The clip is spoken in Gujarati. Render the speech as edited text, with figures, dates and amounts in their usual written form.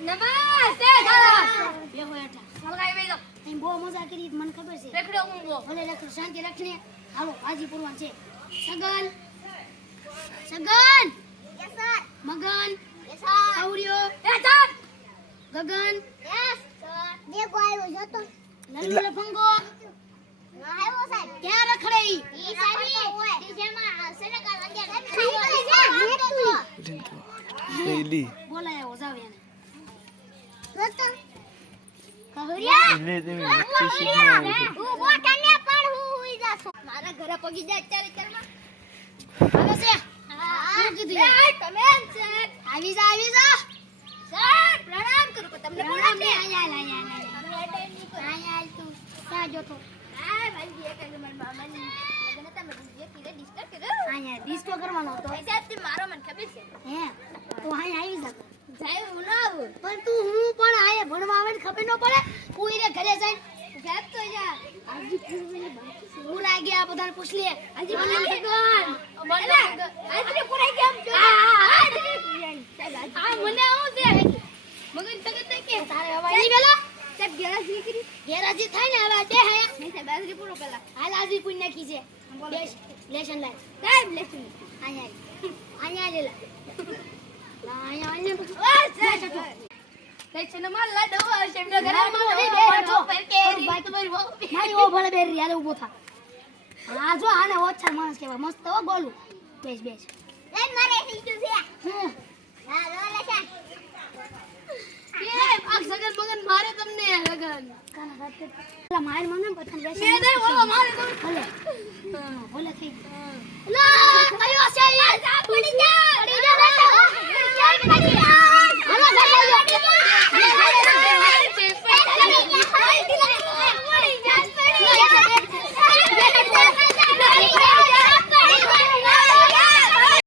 નમસ્તે સાલા બેહો એઠા સલગાઈ બેજો એમ બહુ મજા કરી મને ખબર છે રેખડો ઊંઘો ભલે રેખડો શાંતિ રાખને હાલો હાજી પૂરવાન છે સગન યસ સર મગન યસ સર સૌર્યો એ ચાલ ગગન યસ સર દેખો આવ્યો જતો નલ્લુ લફંગો ના આવ્યો સાહેબ ક્યાં રખડે ઈ ઈ સાહેબ ડીજેમાં સનકા અંદર Daily. બોલાય આવો જાવ એને જતો કહુરિયા એને તમે હું બોટાને પણ હું હુઈ જાશું મારા ઘરે પગી જાય અત્યારે ચાલમાં આવે છે હા શું કીધું એ તમે સર આવી જા સર પ્રણામ કરું તમને પ્રણામ પ્રણામ ને આયા આયા તું ક્યાં જોતો હા ભાઈ એક મારા મામાની લગન હતા મેં જે કીધે ડિસ્ટર્બ કર્યો આયા ડિસ્કો કરવાનો હતો સાહેબ તે મારો મને ખબર છે હે તું આયા આવી જા સાહેબ હું ના આવું પણ તું હું પણ આયા ભણવા આવે ને ખબર ન પડે કોઈ રે ઘરે જઈને સાહેબ તો યાર આજે પૂરી બાકી છે હું લાગી આ બધાને પૂછ લે આજે મને મને ભગવાન આજે પૂરા કેમ જો આ મને આવું છે મગન તગત કે તારે હવે નહીં વેલો સાહેબ ગેરા કરી ગેરાજી થાય ને હવે દે હે નહીં સાહેબ આજે પૂરો પેલા હાલ આજી પુણ્ય નાખી છે બેસ લેશન લાય સાહેબ લેશું આયા લે લા આયા ઓ સાહેબ લેશન માં લડો શેમનો મારી ઓ ભલે બેરી હાલે ઊભો થા આ જો આને ઓછા માણસ કહેવાય મસ્ત હો બોલું બેસ લઈ મારે સીધું છે હમ હા લો લેશન એ આ સગન મગન મારે તમને લગન કાના વાત કર પેલા માર મને પતંગ બેસી મે દે ઓલો મારે તો ભલે ભલે થઈ લા કયો છે યાર પડી જા પડી જા હાલો